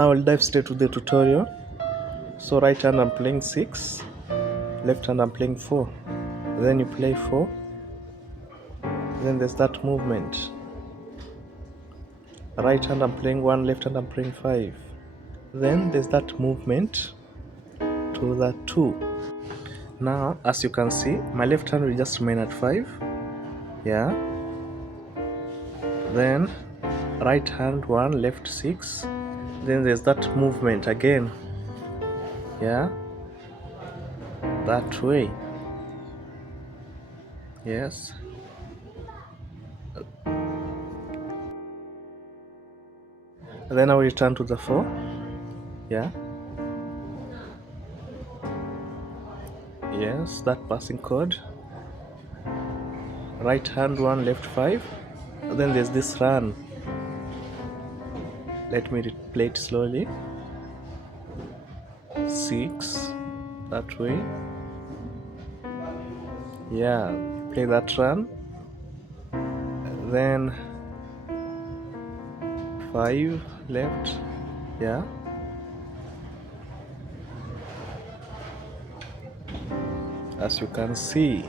Now I'll dive straight to the tutorial. So right hand I'm playing 6, left hand I'm playing 4, then you play 4, then there's that movement. Right hand I'm playing 1, left hand I'm playing 5, then there's that movement to the 2. Now as you can see, my left hand will just remain at 5, yeah, then right hand 1, left 6, then there's that movement again, yeah, that way, yes. Then I will return to the 4, yeah, yes, that passing chord, right hand 1, left 5, then there's this run. Let me play it slowly. 6, that way, yeah, play that run, then 5 left, yeah, as you can see,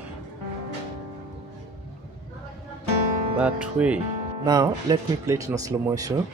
that way. Now let me play it in a slow motion.